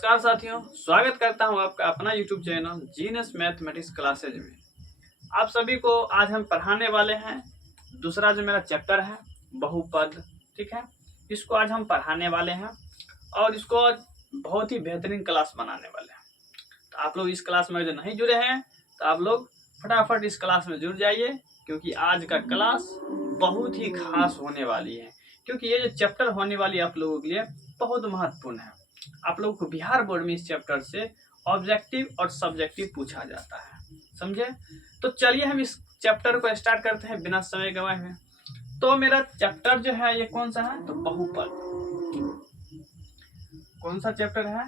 नमस्कार साथियों, स्वागत करता हूं आपका अपना YouTube channel genius mathematics classes में। आप सभी को आज हम पढ़ाने वाले हैं दूसरा जो मेरा चैप्टर है बहुपद। ठीक है, इसको आज हम पढ़ाने वाले हैं और इसको आज बहुत ही बेहतरीन क्लास बनाने वाले हैं। तो आप लोग इस क्लास में जो नहीं जुड़े हैं तो आप लोग फटाफट इस क्लास में जुड़ जाइए, क्योंकि आज का क्लास बहुत ही खास होने वाली है। क्योंकि ये जो चैप्टर होने वाली है आप लोगों के लिए बहुत महत्वपूर्ण है। आप लोगों को बिहार बोर्ड में इस चैप्टर से ऑब्जेक्टिव और सब्जेक्टिव पूछा जाता है, समझे। तो चलिए हम इस चैप्टर को स्टार्ट करते हैं बिना समय गवाए हुए। तो मेरा चैप्टर जो है ये कौन सा है, तो बहुपद। कौन सा चैप्टर है,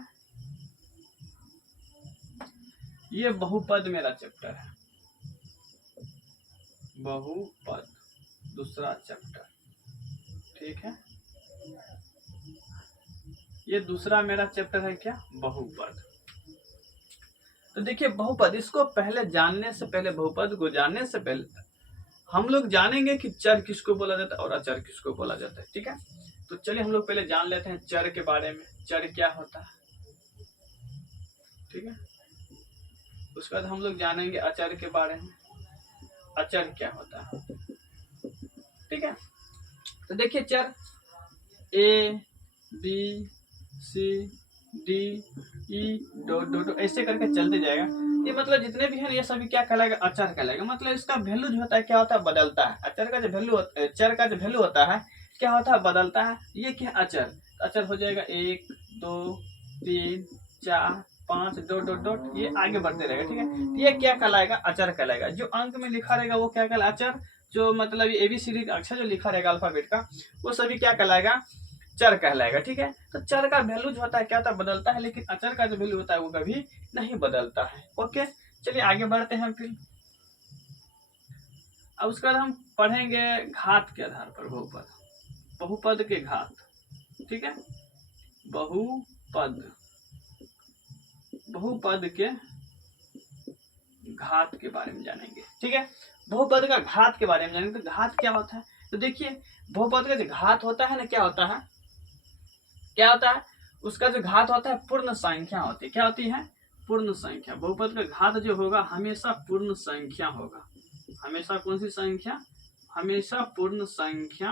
ये बहुपद मेरा चैप्टर है, बहुपद दूसरा चैप्टर। ठीक है, ये दूसरा मेरा चैप्टर है क्या, बहुपद। तो देखिए बहुपद, इसको पहले जानने से पहले, बहुपद को जानने से पहले हम लोग जानेंगे कि चर किसको बोला जाता है और अचर किसको बोला जाता है। ठीक है, तो चलिए हम लोग पहले जान लेते हैं चर के बारे में। चर क्या होता है, ठीक है। उसके बाद हम लोग जानेंगे अचर के बारे में, अचर क्या होता है। ठीक है, तो देखिए चर A B C D E dot dot ऐसे करके चलते जाएगा। ये मतलब जितने भी हैं ये सभी क्या कहलाएगा, अचर कहलाएगा। मतलब इसका वैल्यू जो होता है क्या होता है, बदलता है। अचर का जो वैल्यू, चर का जो वैल्यू होता है क्या होता है, बदलता है। ये क्या अचर, अचर हो जाएगा 1 2 3 4 5 डॉट डॉट डॉट, ये आगे बढ़ते रहेगा। ठीक है, तो ये क्या कहलाएगा, अचर कहलाएगा। जो अंक में लिखा रहेगा वो क्या कहलाएगा, अचर। जो मतलब ये ABCD का अक्षर जो लिखा रहेगा अल्फाबेट का, वो सभी क्या कहलाएगा, चर कहलाएगा। ठीक है, तो चर का वैल्यू जो होता है क्या होता है, बदलता है। लेकिन अचर का जो वैल्यू होता है वो कभी नहीं बदलता है। ओके, चलिए आगे बढ़ते हैं फिर। अब उसके बाद हम पढ़ेंगे घात के आधार पर बहुपद, बहुपद के घात। ठीक है, बहुपद, बहुपद के घात के बारे में जानेंगे। ठीक है, बहुपद का घात के बारे में जानेंगे। तो घात क्या होता है, तो देखिए बहुपद का जो घात होता है ना, क्या होता है, क्या होता है, उसका जो घात होता है पूर्ण संख्या होती है। क्या होती है, पूर्ण संख्या। बहुपद का घात जो होगा हमेशा पूर्ण संख्या होगा। हमेशा कौन सी संख्या, हमेशा पूर्ण संख्या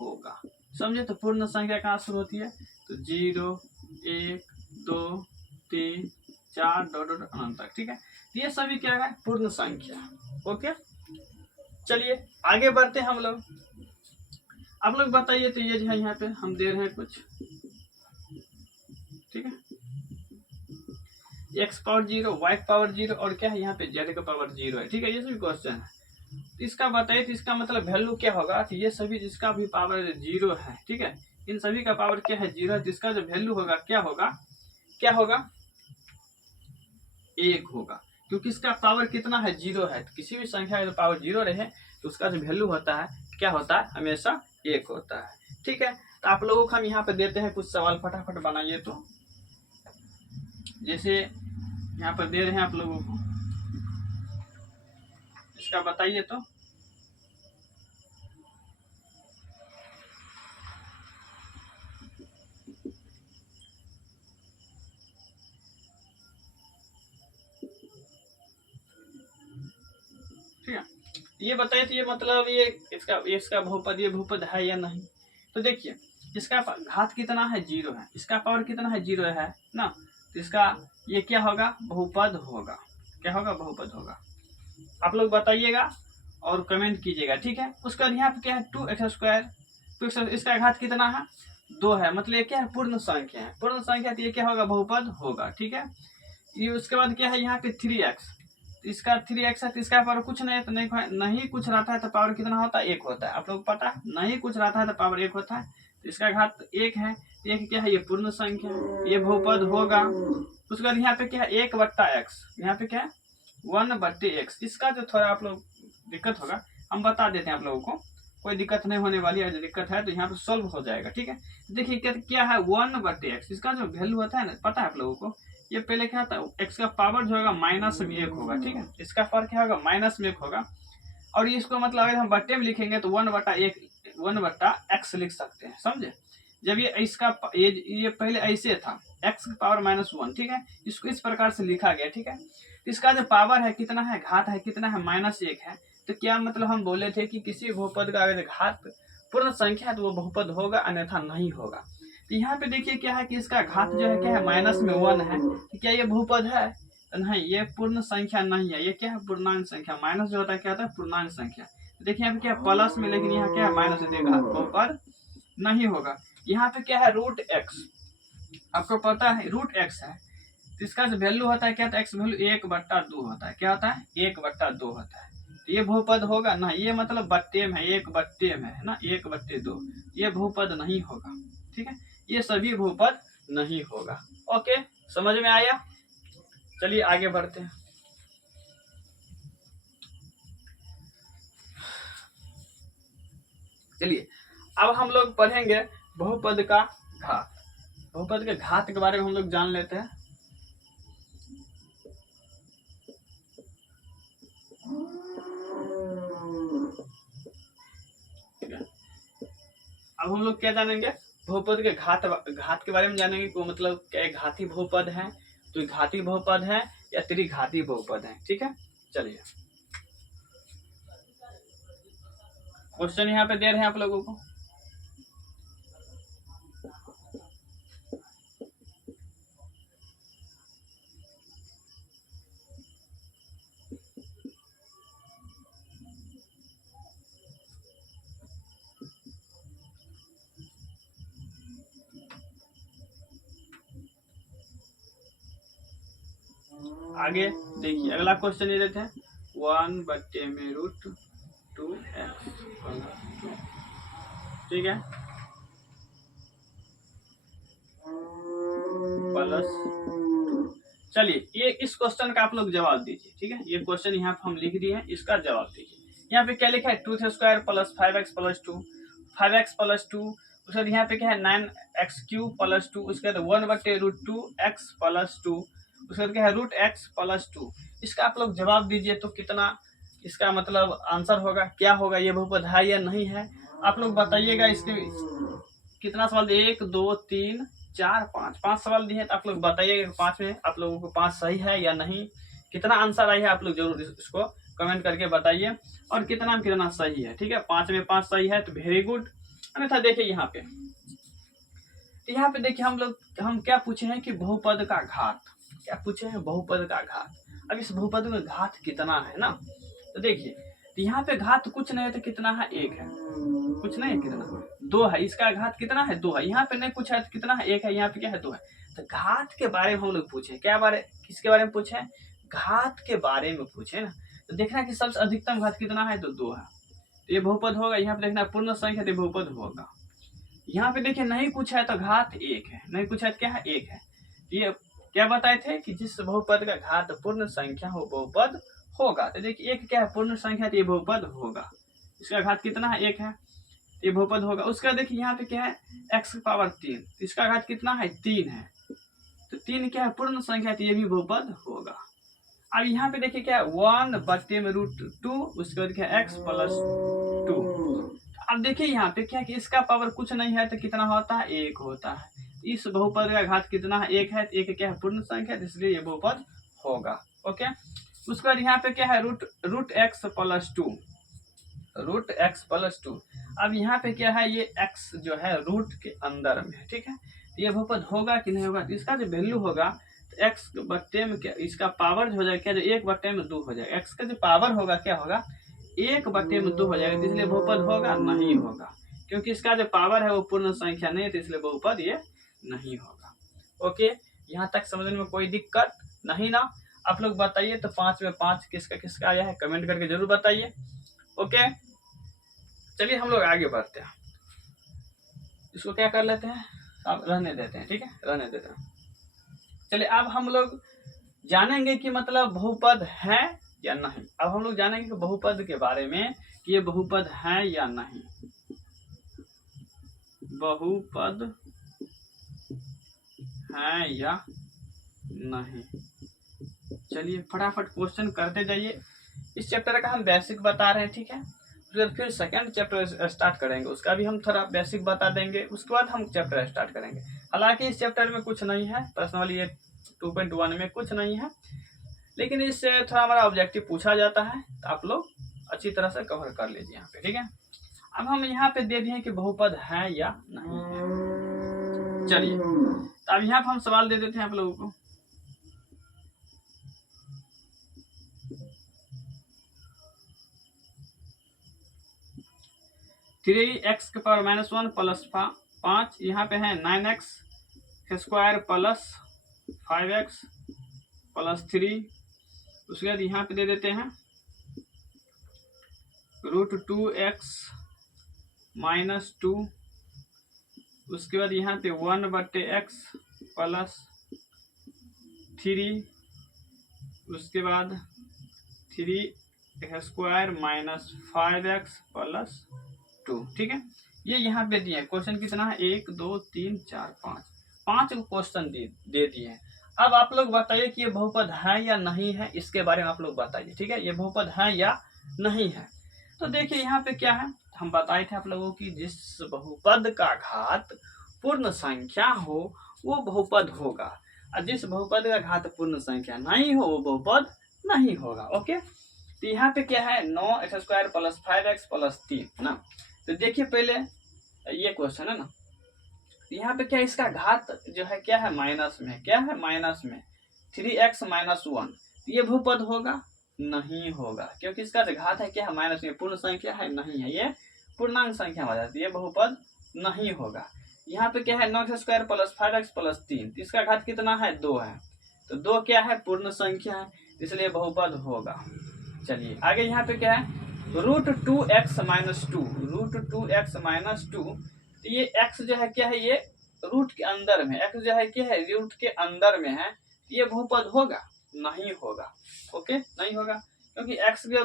होगा, समझे। तो पूर्ण संख्या कहाँ शुरू होती है, तो 0 1 2 3 4 डॉट डॉट अनंत तक। ठीक है, ये सभी क्या है, पूर्ण संख्या। ओके, चलिए आगे बढ़ते हैं हम लोग। आप लोग बताइए, तो ये जो है यहाँ पे हम दे रहे हैं कुछ, ठीक है, x पावर 0, y पावर 0 और क्या है यहाँ पे z का पावर 0 है। ठीक है, ये सभी क्वेश्चन है। इसका बताइए, तो इसका मतलब वैल्यू क्या होगा, तो ये सभी जिसका भी पावर 0 है, ठीक है, इन सभी का पावर क्या है, 0 है। जिसका जो वैल्यू होगा क्या होगा, क्या होगा, 1 होगा। क्योंकि इसका पावर कितना है, 0 है। तो किसी भी संख्या का पावर 0 रहे तो उसका जो वैल्यू होता है क्या होता है, हमेशा 1 होता है। ठीक है, तो आप लोगों को हम यहाँ पे देते हैं कुछ सवाल, फटाफट बनाइए। तो जैसे यहाँ पर दे रहे हैं आप लोगों को, इसका बताइए। तो ठीक है, ये बताइए, तो ये मतलब ये इसका बहुपद, ये बहुपद है या नहीं। तो देखिए इसका घात कितना है, 0 है। इसका पावर कितना है, 0 है ना। तो इसका ये क्या होगा, बहुपद होगा। क्या होगा, बहुपद होगा। आप लोग बताइएगा और कमेंट कीजिएगा। ठीक है, उसका यहाँ पे क्या है, 2x²। तो इसका घात कितना है, 2 है। मतलब ये क्या है, पूर्ण संख्या है। पूर्ण संख्या, तो ये क्या होगा, बहुपद होगा। ठीक है, ये उसके बाद क्या है, यहाँ पे 3x। इसका 3x है, तो इसका पावर कुछ नहीं है, तो नहीं कुछ रहता है तो पावर कितना होता है, 1 होता है। आप लोग पता है, नहीं कुछ रहता है तो पावर 1 होता है। तो इसका घात 1 है। 1 क्या है, ये पूर्ण संख्या है, ये बहुपद होगा। उसके बाद यहाँ पे क्या है, 1/x। यहाँ पे क्या है, 1/x। इसका जो थोड़ा आप लोग दिक्कत होगा, हम बता देते हैं आप लोगों को, कोई दिक्कत नहीं होने वाली है। जो दिक्कत है तो यहाँ पे सोल्व हो जाएगा। ठीक है, देखिए क्या है, 1/x। इसका जो वैल्यू होता है ना, पता है आप लोगों को, ये पहले क्या था, x का पावर जो होगा -1 होगा। ठीक है, इसका पावर क्या होगा, -1 होगा। और इसको मतलब अगर हम बट्टे में लिखेंगे तो 1/1 1/x लिख सकते हैं, समझे। जब ये इसका ये पहले ऐसे था x की पावर -1, ठीक है, इसको इस प्रकार से लिखा गया, ठीक है। तो इसका जो पावर है कितना है, घात है कितना है, -1 है। तो क्या मतलब हम बोले थे कि किसी बहुपद का अगर घात पूर्ण संख्या है तो वो बहुपद होगा, अन्यथा नहीं होगा। तो यहाँ पे देखिए क्या है कि इसका घात जो है क्या है, -1 है। तो क्या ये बहुपद है? तो नहीं, ये पूर्ण संख्या नहीं है, ये क्या है, पूर्णांक संख्या। माइनस जो होता है क्या होता है, पूर्णांक संख्या। तो देखिए यहाँ पे क्या प्लस में, लेकिन यहाँ क्या है माइनस देगा, बहुपद नहीं होगा। यहाँ पे क्या है, √x, आपको पता है √x है। तो इसका जो वैल्यू होता है क्या होता है, x वैल्यू 1/2 होता है। क्या होता है, 1/2 होता है। तो ये बहुपद होगा ना, ये मतलब बट्टे में है, 1/2 में है ना, 1/2, ये बहुपद नहीं होगा, ठीक है। ये सभी बहुपद नहीं होगा। ओके, समझ में आया? चलिए आगे बढ़ते हैं। चलिए अब हम लोग पढ़ेंगे बहुपद का घात। बहुपद के घात के बारे में हम लोग जान लेते हैं। अब हम लोग क्या जानेंगे, बहुपद के घात के बारे में जानेंगे कि मतलब क्या घाती बहुपद है, तो घाती बहुपद है या त्रिघाती बहुपद है, ठीक है। चलिए क्वेश्चन यहाँ पे दे रहे हैं आप लोगों को। आगे देखिए अगला क्वेश्चन ये देते हैं, 1/√2x, ठीक है, प्लस। चलिए ये इस क्वेश्चन का आप लोग जवाब दीजिए, ठीक है। ये क्वेश्चन यहाँ पे हम लिख दिए हैं, इसका जवाब दीजिए। यहाँ पे क्या लिखा है, 2² + 5x + 2, 5x + 2, उसके बाद यहाँ पे क्या है 9x³ + 2, उसके बाद 1/√2x + 2, उसके बाद क्या है √x + 2। इसका आप लोग जवाब दीजिए तो कितना इसका मतलब आंसर होगा, क्या होगा, ये बहुपद है या नहीं है, आप लोग बताइएगा। इसके कितना सवाल, 1 2 3 4 5 सवाल दिए, तो आप लोग बताइएगा 5 में आप लोगों को 5 सही है या नहीं, कितना आंसर आई है आप लोग जरूर इसको कमेंट करके बताइए, और कितना सही है, ठीक है। 5 में 5 सही है तो वेरी गुड। अन्यथा देखिए यहाँ पे, तो यहाँ पे देखिए हम क्या पूछे हैं कि बहुपद का घात, क्या पूछे हैं, बहुपद का घात। अब इस बहुपद में घात कितना है ना, तो देखिए तो यहाँ पे घात कुछ नहीं है, तो कितना है, 1 है, कुछ नहीं है, कितना 2 है, इसका घात कितना है, 2 है। यहाँ पे नहीं पूछा है तो कितना है, 1 है, यहाँ पे क्या है, 2 है। तो घात के बारे में हम लोग पूछे, क्या बारे, किसके बारे में पूछे, घात के बारे में पूछे ना। तो देखना कि सबसे अधिकतम घात कितना है, तो 2 है, तो ये बहुपद होगा। यहाँ पे देखना पूर्ण संख्या, तो बहुपद होगा। यहाँ पे देखिए नहीं पूछा है तो घात 1 है, नहीं पूछा है तो क्या है, 1 है। ये क्या बताए थे कि जिस बहुपद का घात पूर्ण संख्या हो बहुपद होगा। तो देखिए 1 क्या है, पूर्ण संख्या, तो ये बहुपद होगा। इसका घात कितना है, 1 है, ये बहुपद होगा। उसका देखिए यहाँ पे क्या है, x⁻3, इसका घात कितना है, 3 है, तो 3 क्या है, पूर्ण संख्या, तो ये भी बहुपद होगा। अब यहाँ पे देखिए क्या है, 1/√2, उसके बाद क्या है x + 2। अब देखिए यहाँ पे क्या कि इसका पावर कुछ नहीं है, तो कितना होता है, 1 होता है। इस बहुपद का घात कितना है, 1 है, तो 1 क्या है, पूर्ण संख्या, इसलिए ये बहुपद होगा। ओके, उसके बाद यहाँ पे क्या है, √x + 2, √x + 2। अब यहाँ पे क्या है, ये x जो है रूट के अंदर में है, ठीक है। ये बहुपद होगा कि नहीं होगा, तो इसका जो वैल्यू होगा, तो x/2 में क्या, इसका पावर जो हो जाएगा क्या, जो 1/2 हो जाएगा, x का जो पावर होगा क्या होगा, 1/2 हो जाएगा, इसलिए बहुपद होगा नहीं होगा, क्योंकि इसका जो पावर है वो पूर्ण संख्या नहीं है, तो इसलिए बहुपद ये नहीं होगा। ओके, यहाँ तक समझने में कोई दिक्कत नहीं ना? आप लोग बताइए तो 5 में 5 किसका किसका आया है, कमेंट करके जरूर बताइए। ओके, चलिए हम लोग आगे बढ़ते हैं, इसको क्या कर लेते हैं, अब रहने देते हैं, ठीक है, रहने देते हैं। चलिए अब हम लोग जानेंगे कि मतलब बहुपद है या नहीं। अब हम लोग जानेंगे कि बहुपद के बारे में कि ये बहुपद है या नहीं, बहुपद है या नहीं। चलिए फटाफट क्वेश्चन करते जाइए। इस चैप्टर का हम बेसिक बता रहे हैं, ठीक है, उसके बाद फिर सेकंड चैप्टर स्टार्ट करेंगे, उसका भी हम थोड़ा बेसिक बता देंगे, उसके बाद हम चैप्टर स्टार्ट करेंगे। हालांकि इस चैप्टर में कुछ नहीं है, पर्सनली ये 2.1 में कुछ नहीं है, लेकिन इससे थोड़ा हमारा ऑब्जेक्टिव पूछा जाता है, तो आप लोग अच्छी तरह से कवर कर लीजिए यहाँ पे, ठीक है। अब हम यहाँ पे दे दिए कि बहुपद है या नहीं है। चलिए, तो अब यहाँ पे हम सवाल दे देते हैं आप लोगों को। थ्री एक्स के पावर -1 प्लस 5, यहाँ पे है 9x square plus 5x plus 3। उसके बाद यहाँ पे दे देते हैं √2x -2। उसके बाद यहाँ पे 1/x प्लस 3। उसके बाद 3 स्क्वायर -5x प्लस 2, ठीक है। ये यहाँ पे दिए क्वेश्चन कितना है, 1 2 3 4 5 क्वेश्चन दे दिए हैं। अब आप लोग बताइए कि ये बहुपद है या नहीं है, इसके बारे में आप लोग बताइए, ठीक है। ये बहुपद है या नहीं है। तो देखिए यहाँ पे क्या है, हम बताए थे आप लोगों की जिस बहुपद का घात पूर्ण संख्या हो वो बहुपद होगा, और जिस बहुपद का घात पूर्ण संख्या नहीं हो वो बहुपद नहीं होगा। ओके, तो यहाँ पे क्या है, 9x² प्लस 5x प्लस 3 ना। तो देखिए पहले ये क्वेश्चन है ना, यहाँ पे क्या इसका घात जो है क्या है, माइनस में, क्या है माइनस में 3x -1। ये बहुपद होगा नहीं होगा, क्योंकि इसका जो घात है क्या है माइनस में, पूर्ण संख्या है नहीं है, ये पूर्णांक संख्या हो जाती है, ये बहुपद नहीं होगा। यहाँ पे क्या है 9x² प्लस 5x प्लस 3, इसका घात कितना है 2 है, तो 2 क्या है पूर्ण संख्या है, इसलिए बहुपद होगा। चलिए आगे यहाँ पे क्या है √2x -2, √2x -2। तो ये x जो है क्या है, ये रूट के अंदर में, x जो है क्या है रूट के अंदर में है, ये बहुपद होगा नहीं होगा। ओके, नहीं होगा, क्योंकि x जो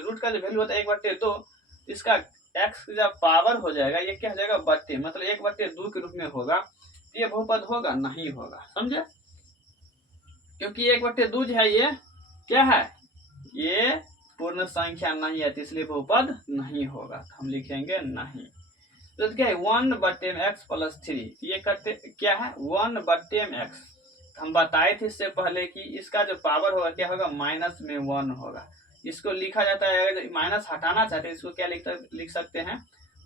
रूट का जो वैल्यू होता है 1/2, इसका x जब पावर हो जाएगा ये क्या हो जाएगा बट्टे, मतलब 1/2 के रूप में होगा, ये बहुपद होगा नहीं होगा, समझे। क्योंकि 1/2 जो है ये क्या है, ये पूर्ण संख्या नहीं है, इसलिए बहुपद नहीं होगा, हम लिखेंगे नहीं। तो क्या है 1/x प्लस 3, ये करते क्या है 1/x। हम बताए थे इससे पहले कि इसका जो पावर होगा क्या होगा -1 होगा, इसको लिखा जाता है, अगर माइनस हटाना चाहते हैं इसको क्या लिख सकते हैं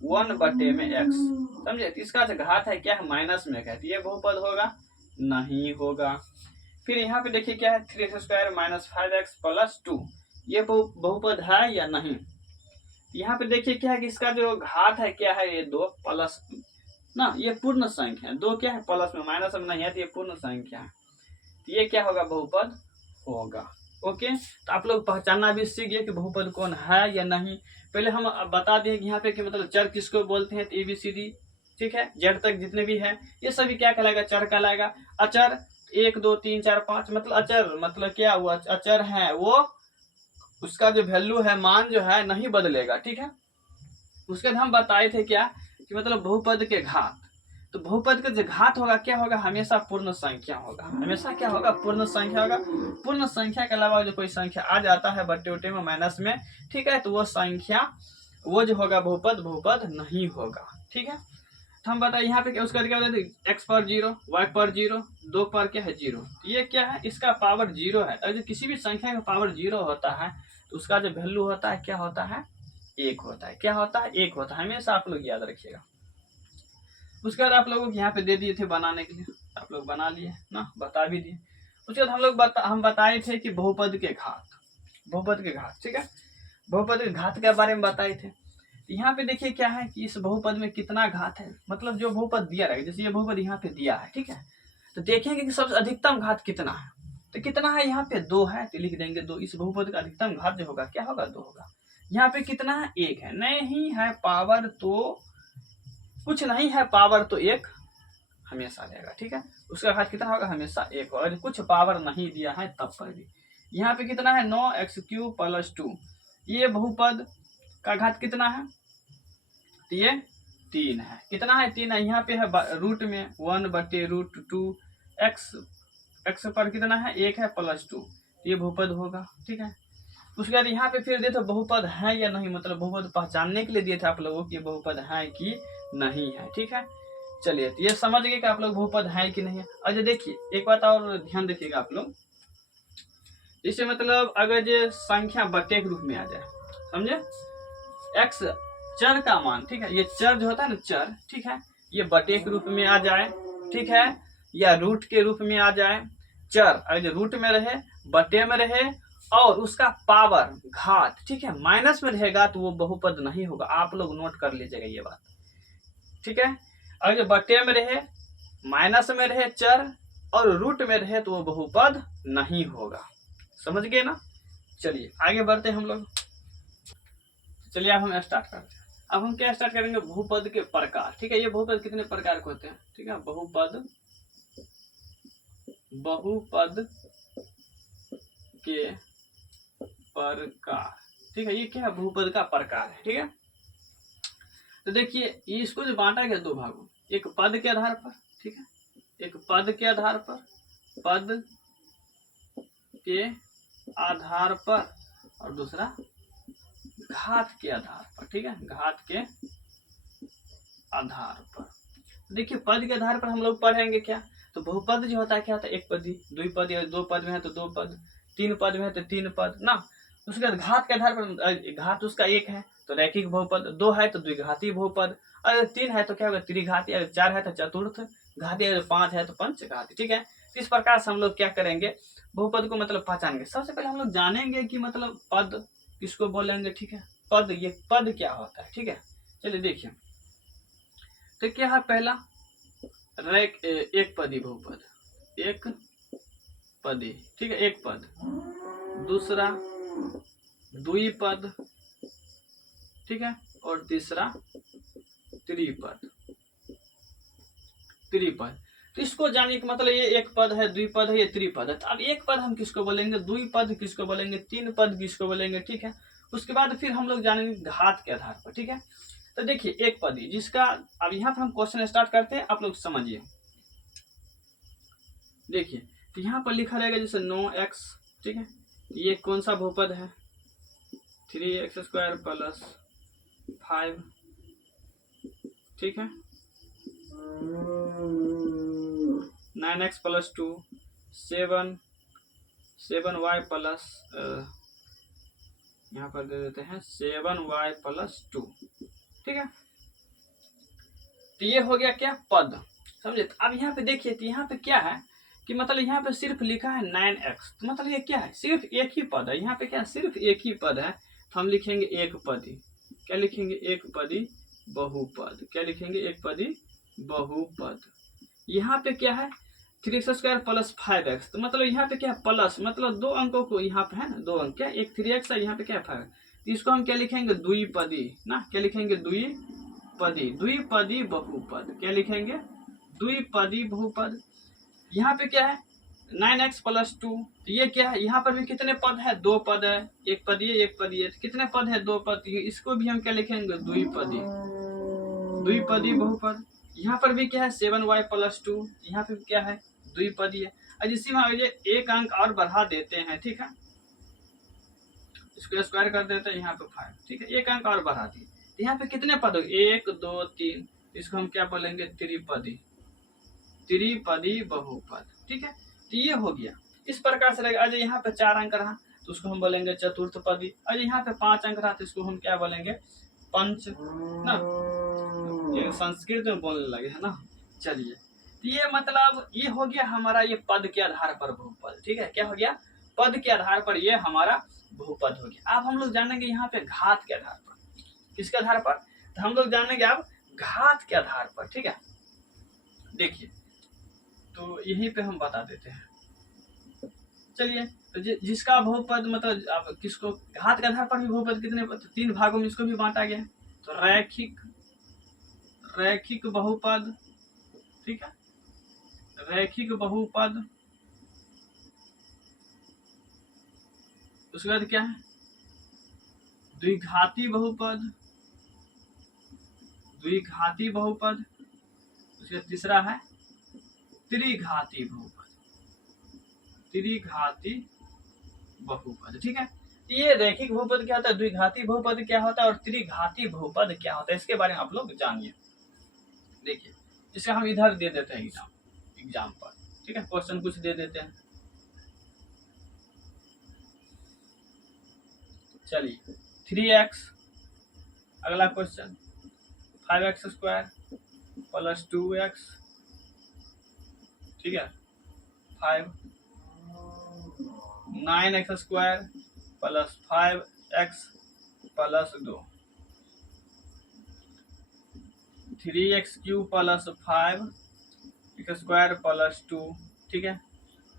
1/x, समझे। तो इसका जो घात है क्या है माइनस में है, तो ये बहुपद होगा नहीं होगा। फिर यहाँ पे देखिए क्या है 3x² -5x प्लस 2, ये बहुपद है या नहीं। यहाँ पे देखिए क्या है कि इसका जो घात है क्या है ये 2 प्लस ना, ये पूर्ण संख्या है, 2 क्या है प्लस में, माइनस में नहीं है, तो ये पूर्ण संख्या है, ये क्या होगा बहुपद होगा। ओके, तो आप लोग पहचानना भी सीख गए कि बहुपद कौन है या नहीं। पहले हम बता दें कि यहाँ पे कि मतलब चर किसको बोलते हैं, तो ABCD, ठीक है, Z तक जितने भी है ये सभी क्या कहलाएगा, चर कहलाएगा। अचर 1 2 3 4 5 मतलब अचर, मतलब क्या हुआ अचर है वो, उसका जो वैल्यू है मान जो है नहीं बदलेगा, ठीक है। उसके बाद हम बताए थे क्या कि मतलब बहुपद के घात, तो बहुपद का जो घात होगा क्या होगा, हमेशा पूर्ण संख्या होगा, हमेशा क्या होगा पूर्ण संख्या होगा। पूर्ण संख्या के अलावा जो कोई संख्या आ जाता है बट्टे में माइनस में, ठीक है, तो वो संख्या वो जो होगा बहुपद नहीं होगा, ठीक है। तो हम बताए यहाँ पे क्या उसका क्या होता है x पर 0 y पर 0 2 पर क्या है 0, ये क्या है इसका पावर 0 है। अगर किसी भी संख्या का पावर 0 होता है तो उसका जो वैल्यू होता है क्या होता है 1 होता है, क्या होता है 1 होता है, हमेशा आप लोग याद रखिएगा। उसके बाद आप लोगों को यहाँ पे दे दिए थे बनाने के लिए, आप लोग बना लिए ना, बता भी दिए। उसके बाद हम बताए थे कि बहुपद के घात, ठीक है, बहुपद के घात के बारे में बताए थे। यहाँ पे देखिए क्या है कि इस बहुपद में कितना घात है, मतलब जो बहुपद दिया रहेगा, जैसे ये बहुपद यहाँ पे दिया है, ठीक है, तो देखेंगे कि सबसे अधिकतम घात कितना है, तो कितना है यहाँ पे 2 है, तो लिख देंगे 2। इस बहुपद का अधिकतम घात जो होगा क्या होगा 2 होगा। यहाँ पे कितना है 1 है, नहीं है पावर तो कुछ नहीं है, पावर तो 1 हमेशा रहेगा, ठीक है। उसका घात कितना होगा हमेशा 1 होगा, कुछ पावर नहीं दिया है तब पर भी। यहाँ पे कितना है 9x³ प्लस 2, ये बहुपद का घात कितना है, तो ये 3 है, कितना है 3 है। यहाँ पे है रूट में 1/√2 x पर कितना है 1 है प्लस 2, ये बहुपद होगा, ठीक है। उसके बाद यहाँ पे फिर दिए थे बहुपद है या नहीं, मतलब बहुपद पहचानने के लिए दिए थे आप लोगों की बहुपद है कि नहीं है। ठीक है, चलिए तो ये समझ गए कि आप लोग बहुपद है कि नहीं है। अच्छा देखिए एक बात और ध्यान रखिएगा आप लोग, जैसे मतलब अगर ये संख्या बटे के रूप में आ जाए, समझे, एक्स चर का मान, ठीक है, ये चर जो होता है ना चर, ठीक है, ये बटे के रूप में आ जाए, ठीक है, या रूट के रूप में आ जाए। चर अगर रूट में रहे, बटे में रहे और उसका पावर घात, ठीक है, माइनस में रहेगा तो वो बहुपद नहीं होगा। आप लोग नोट कर लीजिएगा ये बात, ठीक है। अगर बटे में रहे, माइनस में रहे चर और रूट में रहे तो वो बहुपद नहीं होगा। समझ गए ना। चलिए आगे बढ़ते हैं हम लोग। चलिए अब हम स्टार्ट करते हैं। अब हम क्या स्टार्ट करेंगे, बहुपद के प्रकार। ठीक है, ये बहुपद कितने प्रकार के होते हैं, ठीक है, बहुपद के प्रकार, ठीक है, ये क्या है, बहुपद का प्रकार है। ठीक है, तो देखिए इसको जो बांटा गया दो भागों, एक पद के आधार पर, ठीक है, एक पद के आधार पर, पद के आधार पर, और दूसरा घात के आधार पर। ठीक है, घात के आधार पर। देखिए पद के आधार पर हम लोग पढ़ेंगे क्या, तो बहुपद जो होता है क्या होता है, एक पदी, द्विपद या दो पद में है तो दो पद, तीन पद में है तो तीन पद ना। उसके बाद घात के आधार पर, घात उसका एक है तो रैखिक बहुपद, दो है तो द्विघाती बहुपद, अगर तीन है तो क्या होगा त्रिघाती, अगर चार है तो चतुर्थ घाती, अगर पांच है तो पंचघाती। ठीक है, इस प्रकार से हम लोग क्या करेंगे, बहुपद को मतलब पहचानेंगे। सबसे पहले हम लोग जानेंगे कि मतलब पद किसको बोलेंगे। ठीक है, पद, ये पद क्या होता है। ठीक है, चलिए देखिए, तो क्या है पहला एक पदी बहुपद, एक पदी, ठीक है, एक पद। दूसरा द्विपद, ठीक है, और तीसरा त्रिपद। त्रिपद, तो इसको जानिए कि मतलब ये एक पद है, द्विपद है, ये त्रिपद है। तो अब एक पद हम किसको बोलेंगे, द्विपद किसको बोलेंगे, तीन पद किसको बोलेंगे। ठीक है, उसके बाद फिर हम लोग जानेंगे घात के आधार पर। ठीक है, तो देखिए एक पदी जिसका, अब यहाँ पर हम क्वेश्चन स्टार्ट करते हैं, आप लोग समझिए। देखिए तो यहाँ पर लिखा रहेगा जैसे 9x, ठीक है, ये कौन सा बहुपद है, 3x² + 5, ठीक है, 9x + 2, 7y प्लस, यहाँ पर दे देते हैं 7y + 2। ठीक है, तो ये हो गया क्या, पद, समझे। तो अब यहाँ पे देखिए, तो यहाँ पे क्या है कि मतलब यहाँ पे सिर्फ लिखा है 9x, तो मतलब ये क्या है, सिर्फ एक ही पद है। यहाँ पे क्या है, सिर्फ एक ही पद है, तो हम लिखेंगे एक पदी। क्या लिखेंगे, एक पदी बहुपद। क्या लिखेंगे, एक पदी बहुपद। यहाँ पे क्या है, 3x² + 5x, तो मतलब यहाँ पे क्या है, प्लस, मतलब दो अंकों को यहाँ पे है ना, दो अंक, क्या एक 3x है, यहाँ पे क्या है 5, तो इसको हम क्या लिखेंगे, द्विपदी ना। क्या लिखेंगे, द्विपदी, द्विपदी बहुपद। क्या लिखेंगे, द्विपदी बहुपद। यहाँ पे क्या है 9x + 2, तो ये क्या है, यहाँ पर भी कितने पद है, दो पद है, एक पद ये एक पद ये, कितने पद है, दो पद, इसको भी हम क्या लिखेंगे, द्विपदी, द्विपदी बहुपद। यहाँ पर भी क्या है 7y + 2, यहाँ पे क्या है, द्विपदी है। और इसी में ये एक अंक और बढ़ा देते हैं, ठीक है, इसको स्क्वायर कर देते हैं, यहाँ पे 5, ठीक है, एक अंक और बढ़ा दिए, तो यहाँ पे कितने पद हो, 1 2 3, इसको हम क्या बोलेंगे, त्रिपदी, त्रिपदी बहुपद। ठीक है, तो ये हो गया, इस प्रकार से रहेगा। अजय यहाँ पे 4 अंक रहा तो उसको हम बोलेंगे चतुर्थपदी। अजय यहाँ पे 5 अंक रहा तो इसको हम क्या बोलेंगे, पंच ना, ये संस्कृत में बोलने लगे है ना। चलिए, तो ये मतलब ये हो गया हमारा ये पद के आधार पर बहुपद। ठीक है, क्या हो गया, पद के आधार पर ये हमारा बहुपद हो गया। अब हम लोग जानेंगे यहाँ पे घात के आधार पर, किसके आधार पर, तो हम लोग जानेंगे अब घात के आधार पर। ठीक है, देखिए तो यहीं पे हम बता देते हैं। चलिए, तो जिसका बहुपद मतलब अब किसको, घात के आधार पर भी बहुपद कितने, तीन भागों में इसको भी बांटा गया है। तो रैखिक, रैखिक बहुपद, ठीक है, रैखिक बहुपद। उसके बाद क्या है, द्विघाती बहुपद, द्विघाती बहुपद। उसके बाद तीसरा है त्रिघाती बहुपद, त्रिघाती बहुपद। ठीक है, ये रैखिक बहुपद क्या होता है, द्विघाती बहुपद क्या होता है और त्रिघाती बहुपद क्या होता है, इसके बारे में आप लोग जानिए। देखिए इसका हम इधर दे देते हैं एग्जाम पर, ठीक है, क्वेश्चन कुछ दे देते हैं। चलिए 3x, अगला क्वेश्चन 5x² प्लस 2x, ठीक है, 5 9x² plus 5x plus 2, 3x³ plus 5x² plus 2, ठीक है,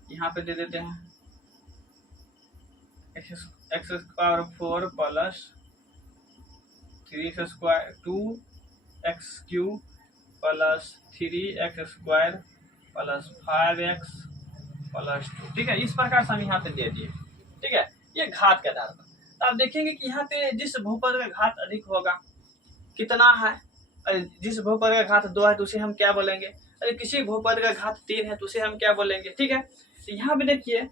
यहाँ पे दे देते हैं x⁴ plus 3x² 2x³ plus 3x² plus 5x plus 2, ठीक है, इस प्रकार से हम यहाँ पे दे दिए, ठीक है, ये घात के आधार पर। तो आप देखेंगे कि यहाँ पे जिस बहुपद का घात अधिक होगा कितना है, जिस बहुपद का घात 2 है तो उसे हम क्या बोलेंगे, अरे किसी बहुपद का घात 3 है तो उसे हम क्या बोलेंगे, ठीक है। तो यहाँ पे देखिए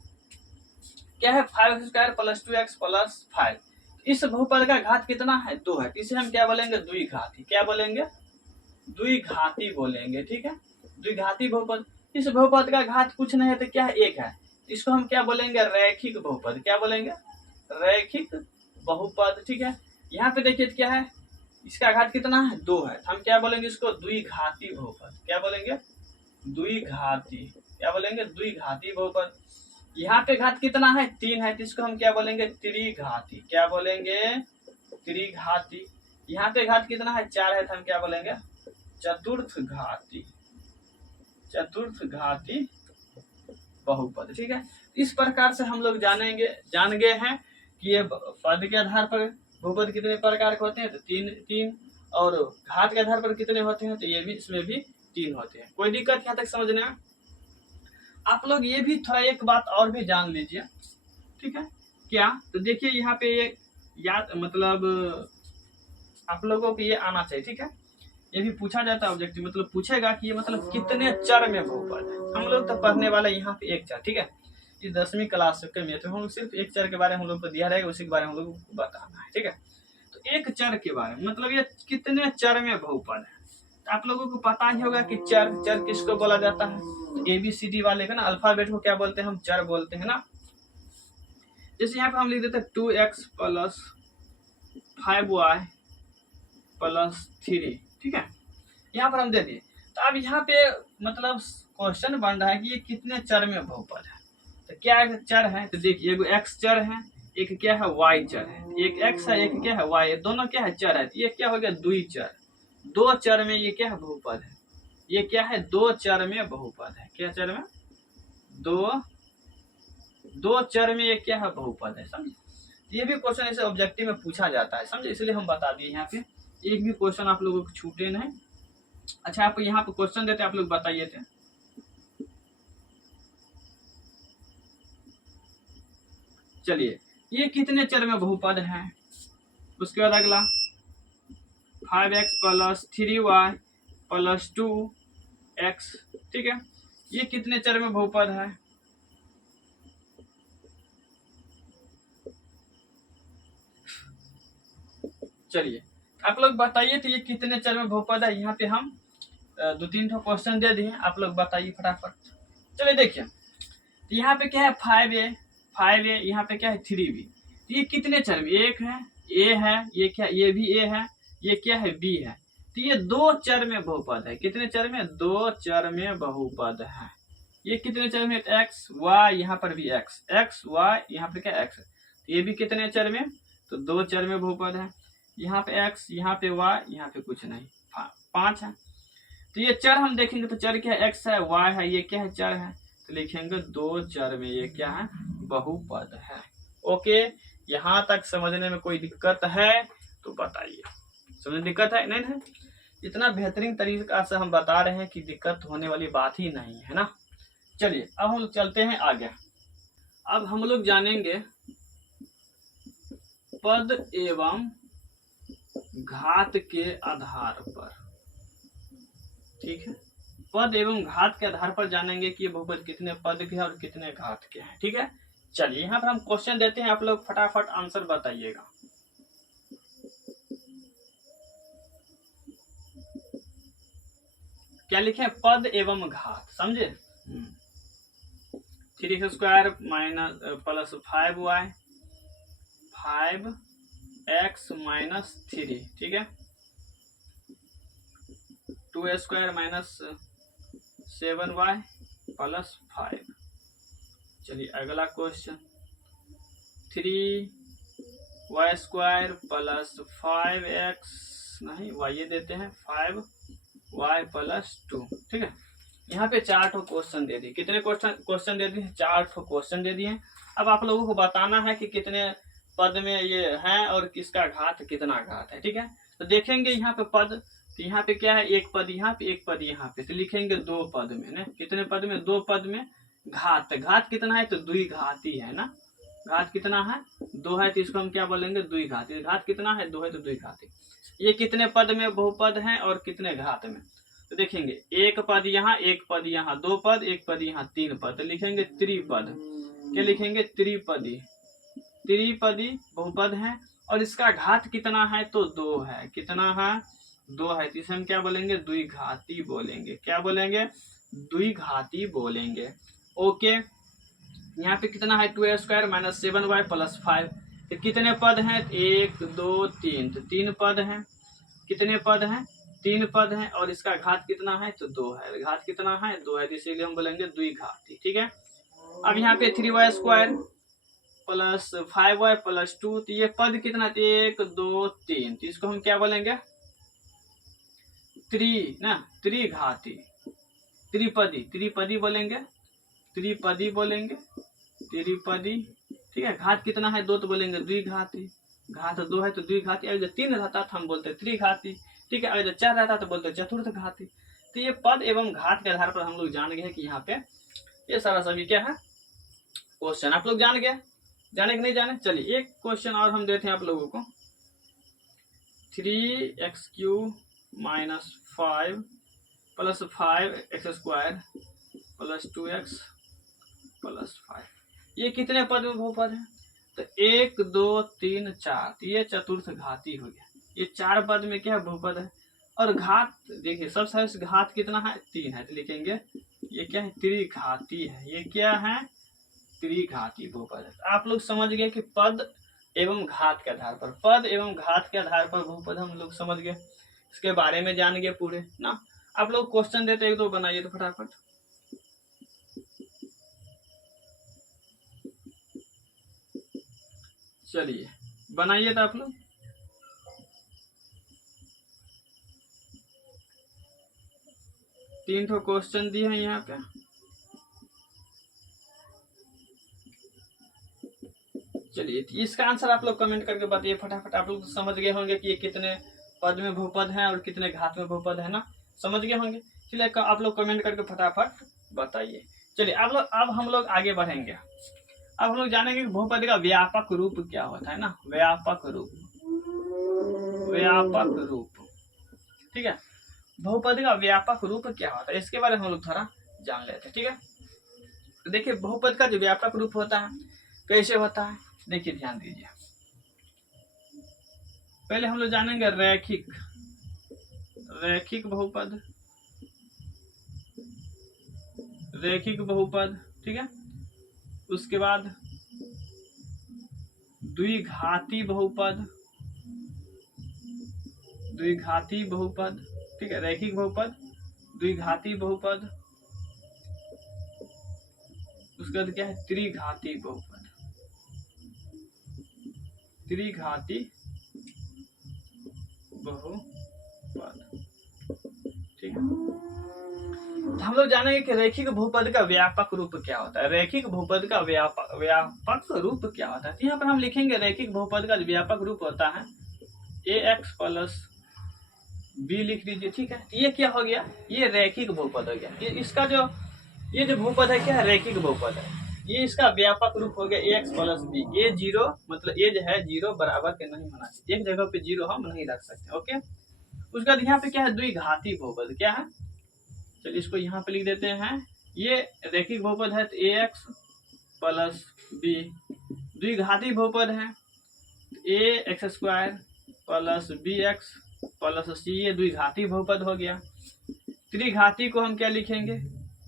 क्या है 5x² प्लस 2x प्लस 5, इस बहुपद का घात कितना है 2 है, इसे हम क्या बोलेंगे द्विघाती, क्या बोलेंगे द्विघाती बोलेंगे, ठीक है, द्विघाती बहुपद। इस बहुपद का घात कुछ नहीं है तो क्या है 1 है, इसको हम क्या बोलेंगे रैखिक बहुपद, क्या बोलेंगे रैखिक बहुपद, ठीक है। यहाँ पे देखिए क्या है, इसका घात कितना है 2 है, हम क्या बोलेंगे इसको द्विघाती बहुपद, क्या बोलेंगे द्विघाती, क्या बोलेंगे द्विघाती बहुपद। यहाँ पे घात कितना है 3 है, तो इसको हम क्या बोलेंगे त्रिघाती, क्या बोलेंगे त्रिघाती। यहाँ पे घात कितना है 4 है, तो हम क्या बोलेंगे चतुर्थ घाती, चतुर्थ घाती बहुपद, ठीक है। इस प्रकार से हम लोग जान गए हैं कि ये पद के आधार पर बहुपद कितने प्रकार के होते हैं, तो तीन, और घात के आधार पर कितने होते हैं, तो ये भी इसमें भी 3 होते हैं। कोई दिक्कत यहाँ तक समझने में? आप लोग ये भी थोड़ा एक बात और भी जान लीजिए, ठीक है, क्या, तो देखिए यहाँ पे ये याद मतलब आप लोगों को ये आना चाहिए, ठीक है, ये भी पूछा जाता है ऑब्जेक्टिव, मतलब पूछेगा कि ये मतलब कितने चर में बहुपद है। हम लोग तो पढ़ने वाला यहाँ पे एक चर, ठीक है, इस 10वीं क्लास के में तो हम सिर्फ एक चर के बारे में हम लोग को दिया रहेगा, उसी के बारे में हम लोग को बताना है, ठीक है। तो एक चर के बारे में मतलब ये कितने चर में बहुपद है, तो आप लोगों को पता ही होगा कि चर किसको बोला जाता है, तो ABCD वाले का ना अल्फाबेट को क्या बोलते हैं, हम चर बोलते हैं ना। जैसे यहाँ पे हम लिख देते हैं 2x प्लस 5y प्लस 3, ठीक है, यहाँ पर हम दे दिए। तो अब यहाँ पे मतलब क्वेश्चन बन रहा है कि ये कितने चर में बहुपद है, तो क्या एक चर है, तो देखिए एगो x चर है, एक क्या है y चर है, एक x है, एक क्या है y है, दोनों क्या है चर है, तो ये क्या हो गया द्विचर, 2 चर में ये क्या है बहुपद है, ये क्या है 2 चर में बहुपद है, क्या चर में 2 चर में ये क्या है बहुपद है, समझे। ये भी क्वेश्चन ऐसे ऑब्जेक्टिव में पूछा जाता है, समझे, इसलिए हम बता दिए यहाँ पे, एक भी क्वेश्चन आप लोगों को छूटे नहीं। अच्छा आप यहाँ पे क्वेश्चन देते आप लोग बताइए थे, चलिए ये कितने चर में बहुपद है, उसके बाद अगला 5x plus 3y plus 2x, ठीक है, ये कितने चर में बहुपद है, चलिए आप लोग बताइए तो ये कितने चर में बहुपद है। यहाँ पे हम 2-3 क्वेश्चन दे दिए, आप लोग बताइए फटाफट। चलिए देखिए तो यहाँ पे क्या है 5a, यहाँ पे क्या है 3b, तो ये कितने चर में, एक है a है, ये क्या ये भी a है, ये क्या है b है, तो ये 2 चर में बहुपद है, कितने चर में 2 चर में बहुपद है। ये कितने चर में x y, यहाँ पर भी x y, यहाँ पे क्या x है, तो ये भी कितने चर में, तो 2 चर में बहुपद है, यहाँ पे x, यहाँ पे y, यहाँ पे कुछ नहीं 5 है। तो ये चर हम देखेंगे तो चर क्या है x है y है, ये क्या है चर है, तो लिखेंगे 2 चर में ये क्या है बहुपद है। ओके, यहाँ तक समझने में कोई दिक्कत है तो बताइए, समझने दिक्कत है नहीं है, इतना बेहतरीन तरीका से हम बता रहे हैं कि दिक्कत होने वाली बात ही नहीं है ना। चलिए अब हम चलते हैं आगे, अब हम लोग जानेंगे पद एवं घात के आधार पर, ठीक है, पद एवं घात के आधार पर जानेंगे कि ये बहुपद कितने पद के हैं और कितने घात के हैं, ठीक है। चलिए यहाँ पर हम क्वेश्चन देते हैं, आप लोग फटाफट आंसर बताइएगा। क्या लिखे? पद एवं घात, समझे? 3x² minus plus 5y 5x minus 3, ठीक है। 2² माइनस 7y प्लस 5। चलिए अगला क्वेश्चन, 3y² प्लस 5x, नहीं y ये देते हैं 5y प्लस 2, ठीक है। यहाँ पे 4 क्वेश्चन दे दिए। कितने क्वेश्चन दे दिए? 4 क्वेश्चन दे दिए। अब आप लोगों को बताना है कि कितने पद में ये है और किसका घात कितना घात है, ठीक है। तो देखेंगे यहाँ पे पद, तो यहाँ पे क्या है? एक पद यहाँ पे, एक पद यहाँ पे, तो लिखेंगे 2 पद में ना। कितने पद में? 2 पद में। घात, घात कितना है? तो द्विघाती है ना। घात कितना है? 2 है, तो इसको हम क्या बोलेंगे? द्विघाती। घात कितना है? 2 है, तो द्विघाती। ये कितने पद में बहुपद हैं और कितने घात में? तो देखेंगे एक पद यहाँ, एक पद यहाँ, 2 पद, एक पद यहाँ, 3 पद, तो लिखेंगे त्रिपद। क्या लिखेंगे? त्रिपदी। त्रिपदी बहुपद है और इसका घात कितना है? तो 2 है। कितना है? 2 है, तो इसे हम क्या बोलेंगे? द्विघाती बोलेंगे। क्या बोलेंगे? द्विघाती बोलेंगे। ओके, यहाँ पे कितना है? 2² माइनस 7y प्लस 5। तो कितने पद हैं? 1 2 3, तो 3 पद हैं। कितने पद हैं? 3 पद हैं और इसका घात कितना है? तो 2 है। घात कितना है? 2 है, इसीलिए हम बोलेंगे द्विघाती, ठीक है। अब यहाँ पे 3y² प्लस 5y प्लस 2, तो ये पद कितना? 1 2 3, तो इसको हम क्या बोलेंगे? त्रिघाती, त्रिपदी, त्रिपदी बोलेंगे। त्रिपदी बोलेंगे, त्रिपदी, ठीक है। घात कितना है? 2, तो बोलेंगे द्विघाती। घात 2 है तो द्विघाती। अगर 3 रहता तो हम बोलते त्रिघाती, ठीक है। अगर 4 रहता तो बोलते चतुर्थ घाती। तो ये पद एवं घात के आधार पर हम लोग जान गए कि यहाँ पे ये सारा सभी क्या है? क्वेश्चन। आप लोग जान गए? जाने कि नहीं जाने? चलिए एक क्वेश्चन और हम देते हैं आप लोगों को। 3x³ minus 5 plus 5x² plus 2x plus 5, ये कितने पद में बहुपद है? तो 1 2 3 4, तो ये चतुर्थ घाती हो गया। ये 4 पद में क्या बहुपद है? और घात देखिए सबसे घात कितना है? 3 है, तो लिखेंगे ये क्या है? त्रिघाती है। ये क्या है? त्रिघाती बहुपद है। आप लोग समझ गए कि पद एवं घात के आधार पर, पद एवं घात के आधार पर बहुपद हम लोग समझ गए, इसके बारे में जान गए पूरे ना। आप लोग क्वेश्चन देते 1 2 बनाइए तो फटाफट। चलिए बनाइए तो आप लोग। तीन क्वेश्चन दिए हैं यहाँ पे। चलिए इसका आंसर आप लोग कमेंट करके बताइए फटाफट। आप लोग समझ गए होंगे कि ये कितने पद में बहुपद है और कितने घात में बहुपद है ना, समझ गए होंगे। चलिए आप लोग कमेंट करके फटाफट बताइए। चलिए अब हम लोग आगे बढ़ेंगे। अब हम लोग जानेंगे कि बहुपद का व्यापक रूप क्या होता है ना। व्यापक रूप, व्यापक रूप, ठीक है। बहुपद का व्यापक रूप क्या होता है इसके बारे में हम लोग थोड़ा जान लेते हैं, ठीक है। तो देखिए बहुपद का जो व्यापक रूप होता है कैसे होता है, देखिए ध्यान दीजिए। पहले हम लोग जानेंगे रैखिक, रैखिक बहुपद, रैखिक बहुपद, ठीक है। उसके बाद द्विघाती बहुपद, द्विघाती बहुपद, ठीक है। रैखिक बहुपद, द्विघाती बहुपद, उसके बाद क्या है? त्रिघाती बहुपद, त्रिघाती बहुपद, ठीक है। तो हम लोग जानेंगे कि रैखिक बहुपद का व्यापक रूप क्या होता है। रैखिक बहुपद का व्यापक रूप क्या होता है? तो यहाँ पर हम लिखेंगे रैखिक बहुपद का व्यापक रूप होता है ax प्लस b, लिख दीजिए, ठीक है। तो ये क्या हो गया? ये रैखिक बहुपद हो गया। ये इसका जो ये जो बहुपद है क्या है? रैखिक बहुपद है। ये इसका व्यापक रूप हो गया ax प्लस b। ए 0 मतलब ए जो है 0 बराबर के नहीं होना चाहिए, एक जगह पे 0 हम नहीं रख सकते, ओके। उसके बाद यहाँ पे क्या है? द्विघाती बहुपद क्या है? चलिए इसको यहाँ पे लिख देते हैं। ये रैखिक बहुपद है तो ax प्लस बी द्विघाती बहुपद है, a x square plus b x plus c, ये द्विघाती बहुपद हो गया। त्रिघाती को हम क्या लिखेंगे,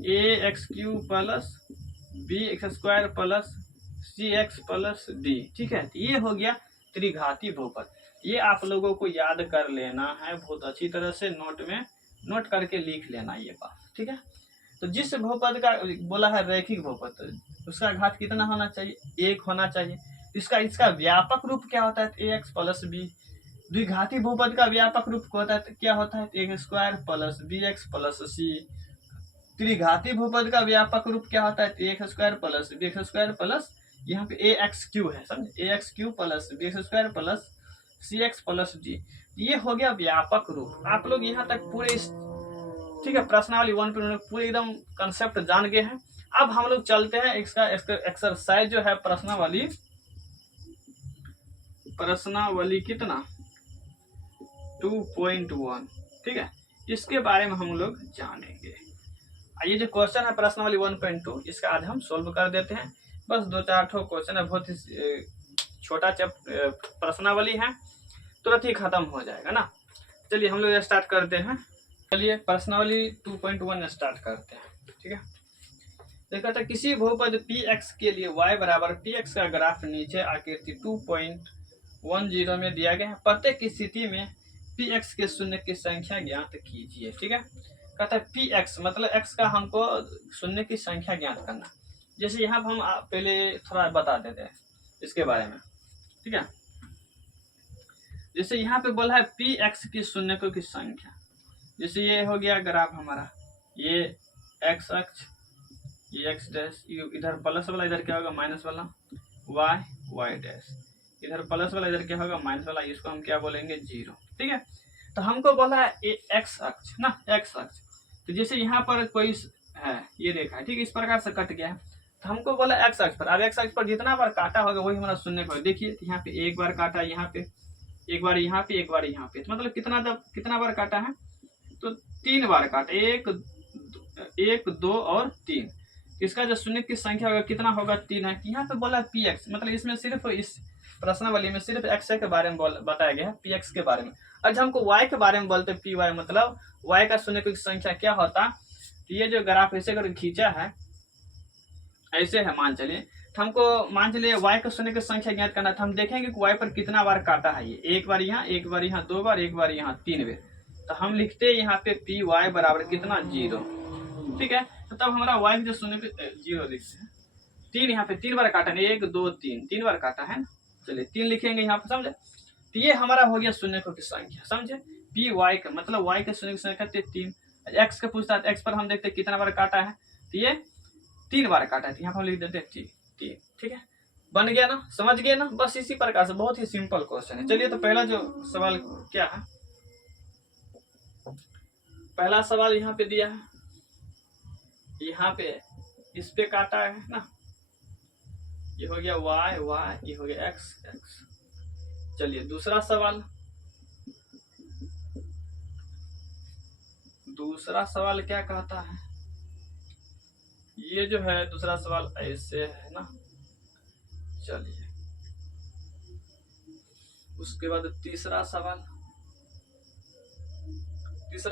a x cube plus b x square plus c x plus d. ठीक है, ये हो गया त्रिघाती बहुपद। ये आप लोगों को याद कर लेना है बहुत अच्छी तरह से, नोट में नोट करके लिख लेना ये बात। ठीक है, तो जिस बहुपद का बोला है रैखिक बहुपद, उसका घात कितना होना चाहिए, 1 होना चाहिए। इसका व्यापक रूप क्या होता है, ए एक्स प्लस बी। द्विघाती बहुपद का व्यापक रूप होता है क्या होता है, a square plus b x plus c. त्रिघाती बहुपद का व्यापक रूप क्या होता है, a x square plus b x square plus यहाँ पे ए एक्स क्यू है, समझे, a x cube plus b x square plus c x plus d. ये हो गया व्यापक रूप। आप लोग यहाँ तक पूरे ठीक है प्रश्नावली 1 पे पूरे एकदम कंसेप्ट जान गए हैं। अब हम लोग चलते हैं इसका एक्सरसाइज जो है प्रश्नावली कितना 2.1। ठीक है, इसके बारे में हम लोग जानेंगे। ये जो क्वेश्चन है प्रश्नावली 1.2, इसका आज हम सोल्व कर देते हैं। बस 2-4 क्वेश्चन है, बहुत ही छोटा प्रश्नावली है, तुरंत ही खत्म हो जाएगा ना। चलिए हम लोग स्टार्ट करते हैं। चलिए प्रश्नावली 2.1 स्टार्ट करते हैं। ठीक है, देखा था किसी बहुपद px के लिए y बराबर px का ग्राफ नीचे आकृति 2.10 में दिया गया है। प्रत्येक स्थिति में px के शून्य की संख्या ज्ञात कीजिए। ठीक है, कहता है px मतलब x का हमको शून्य की संख्या ज्ञात करना। जैसे यहाँ पर हम पहले थोड़ा बता देते हैं इसके बारे में। ठीक है, जैसे यहाँ पे बोला है px की शून्यकों की संख्या। जैसे ये हो गया ग्राफ हमारा, ये x अक्ष, ये x डैश, इधर प्लस वाला, इधर क्या होगा माइनस वाला, y डैश, इधर प्लस वाला, इधर क्या होगा माइनस वाला, इसको हम क्या बोलेंगे 0। ठीक है, तो हमको बोला है x अक्ष ना, x अक्ष। तो जैसे यहाँ पर कोई है ये रेखा है, ठीक है, इस प्रकार से कट गया है, तो हमको बोला x अक्ष पर। अब x अक्ष पर जितना बार काटा होगा वही हमारा शून्य होगा। देखिए यहाँ पे एक बार काटा, यहाँ पे एक बार, यहाँ पे एक बार, यहाँ पे, तो मतलब कितना बार काटा है, तो 3 बार काटा, 1 2 और 3। इसका जो शून्य की संख्या होगा कितना होगा, 3 है। यहाँ पे बोला px, मतलब इसमें सिर्फ इस प्रश्नावली में सिर्फ x के बारे में बताया गया है, px के बारे में। और जब हमको y के बारे में बोलते हैं py, मतलब y का शून्य की संख्या क्या होता, तो ये जो ग्राफ ऐसे करके खींचा है, ऐसे है मान चलिए, तो हमको मान चलिए y का शून्य की संख्या ज्ञात करना था। हम देखेंगे कि y पर कितना बार काटा है, ये एक बार यहाँ, एक बार यहाँ, 2 बार, एक बार यहाँ, 3 बार। तो हम लिखते हैं यहाँ पे पी वाई बराबर कितना 0। ठीक है, तो तब हमारा y जो शून्य पे 0 लिखते हैं। 3 यहाँ पे 3 बार काटा है, 1 2 3 बार काटा है ना। चलिए 3 लिखेंगे यहाँ पे, समझे। तो ये हमारा हो गया शून्यकों की संख्या, समझे। पी वाई का मतलब y के शून्य की संख्या 3। x का पूछता है, x पर हम देखते कितना बार काटा है, तो ये 3 बार काटा है, यहाँ पर हम लिख देते हैं 3। ठीक है, बन गया ना, समझ गए ना। बस इसी प्रकार से बहुत ही सिंपल क्वेश्चन है। चलिए तो पहला जो सवाल क्या है, पहला सवाल यहाँ पे दिया है, यहाँ पे इस पे काटा है ना, ये हो गया y, ये हो गया x। चलिए दूसरा सवाल क्या कहता है, ये जो है दूसरा सवाल ऐसे है ना। चलिए उसके बाद तीसरा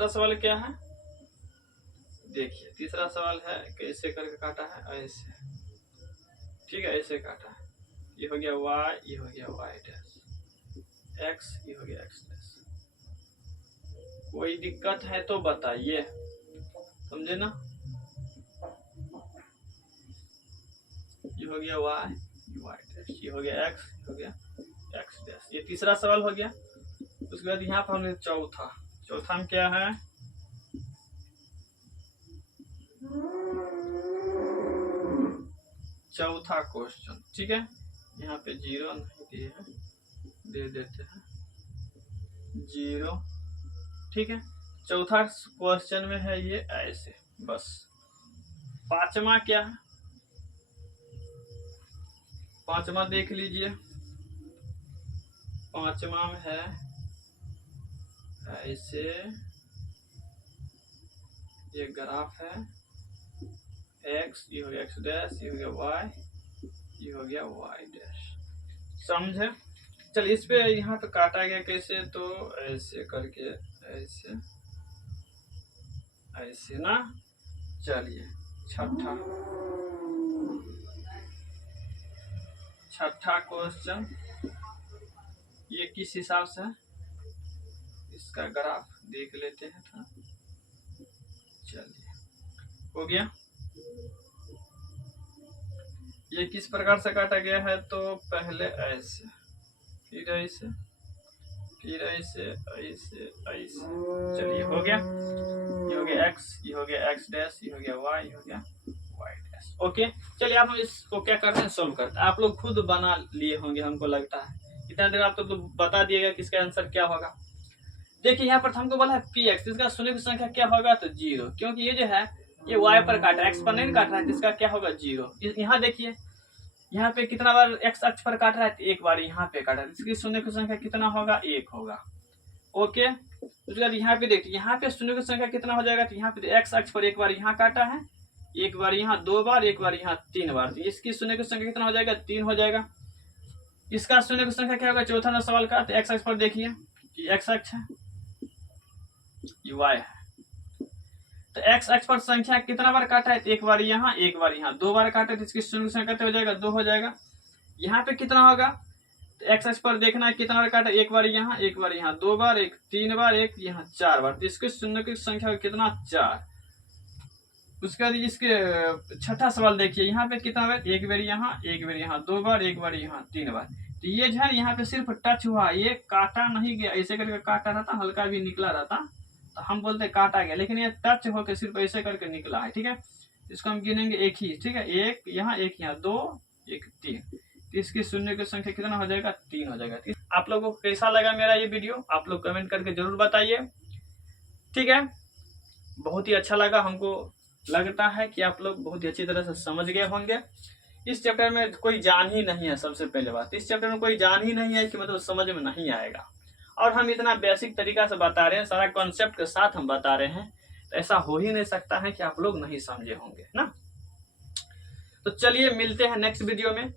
सवाल क्या है, देखिए तीसरा सवाल है कैसे करके काटा है, ऐसे। ठीक है, ऐसे काटा है, ये हो गया y, ये हो गया y डैश, x, ये हो गया x डैश। कोई दिक्कत है तो बताइए, समझे ना। ये हो गया y डैश, ये हो गया x, ये हो गया x डैश। ये तीसरा सवाल हो गया। उसके बाद यहाँ पर हमने चौथा में क्या है, चौथा क्वेश्चन। ठीक है, यहाँ पे 0 नहीं दिए हैं, दे देते हैं 0। ठीक है, चौथा क्वेश्चन में है ये ऐसे, बस। पांचवा क्या है, पांचवा देख लीजिए। पांचवा में है ऐसे, ये ग्राफ है x, ये हो गया x डैश, ये हो गया y, ये हो गया y डैश। समझे? चलिए इस पे यहाँ पे काटा गया कैसे, तो ऐसे करके, ऐसे ऐसे ना। चलिए छठा क्वेश्चन, ये किस हिसाब से है, इसका ग्राफ देख लेते हैं था। चलिए हो गया। ये किस प्रकार से काटा गया है, तो पहले ऐसे, फिर ऐसे, फिर ऐसे, ऐसे ऐसे। चलिए हो गया। ये हो गया x, ये हो गया x डैश, ये हो गया y, ये हो गया y डैश। ओके, चलिए आप इसको क्या करते हैं, सोल्व करते हैं। आप लोग खुद बना लिए होंगे हमको लगता है, इतना देर आप तो बता दिएगा कि इसका आंसर क्या होगा। देखिए यहाँ पर हमको बोला है px, इसका शून्य की संख्या क्या होगा, तो 0, क्योंकि ये जो है ये y पर काट रहा है, x पर नहीं काट रहा है, तो इसका क्या होगा 0। यहाँ देखिए यहाँ पे कितना बार x अक्ष पर काट रहा है, तो एक बार यहाँ पे काटा है, इसकी शून्य की संख्या कितना होगा, 1 होगा। ओके, उसके बाद यहाँ पे देखिए, यहाँ पे शून्य की संख्या कितना हो जाएगा, तो यहाँ पे x अक्ष पर एक बार यहाँ काटा है, एक बार यहाँ 2 बार, एक बार यहाँ 3 बार, तो इसकी शून्य की संख्या कितना हो जाएगा, 3 हो जाएगा। इसका शून्य की संख्या क्या होगा, चौथा सवाल का, तो x अक्ष पर देखिए कि x अक्ष है, ये y है, तो x अक्ष पर संख्या कितना बार काटा है, एक बार यहाँ, एक बार यहाँ, 2 बार काटा, तो इसकी शून्य की संख्या कितना हो जाएगा, 2 हो जाएगा। यहाँ पे कितना होगा, तो x अक्ष पर देखना है कितना बार काटा, एक बार यहाँ, एक बार यहाँ, 2 बार, एक 3 बार, एक यहाँ 4 बार, तो इसके शून्य की संख्या कितना, 4। उसके बाद इसके छठा सवाल देखिए, यहाँ पे कितना बार, एक बार यहाँ, एक बार यहाँ, 2 बार, एक बार यहाँ 3 बार, तो ये जो है यहाँ पे सिर्फ टच हुआ, ये काटा नहीं गया, ऐसे करके काटा रहता, हल्का भी निकला रहता तो हम बोलते काटा गया, लेकिन ये टच होकर सिर्फ ऐसे करके निकला है। ठीक है, इसको हम गिनेंगे एक ही। ठीक है, एक यहाँ, एक यहाँ, 2, एक 3, तो इसकी शून्य की संख्या कितना हो जाएगा, 3 हो जाएगा। आप लोगों को कैसा लगा मेरा ये वीडियो, आप लोग कमेंट करके जरूर बताइए। ठीक है, बहुत ही अच्छा लगा, हमको लगता है कि आप लोग बहुत ही अच्छी तरह से समझ गए होंगे। इस चैप्टर में कोई जान ही नहीं है, सबसे पहले बात, इस चैप्टर में कोई जान ही नहीं है कि मतलब समझ में नहीं आएगा, और हम इतना बेसिक तरीका से बता रहे हैं, सारा कॉन्सेप्ट के साथ हम बता रहे हैं, तो ऐसा हो ही नहीं सकता है कि आप लोग नहीं समझे होंगे ना। तो चलिए मिलते हैं नेक्स्ट वीडियो में।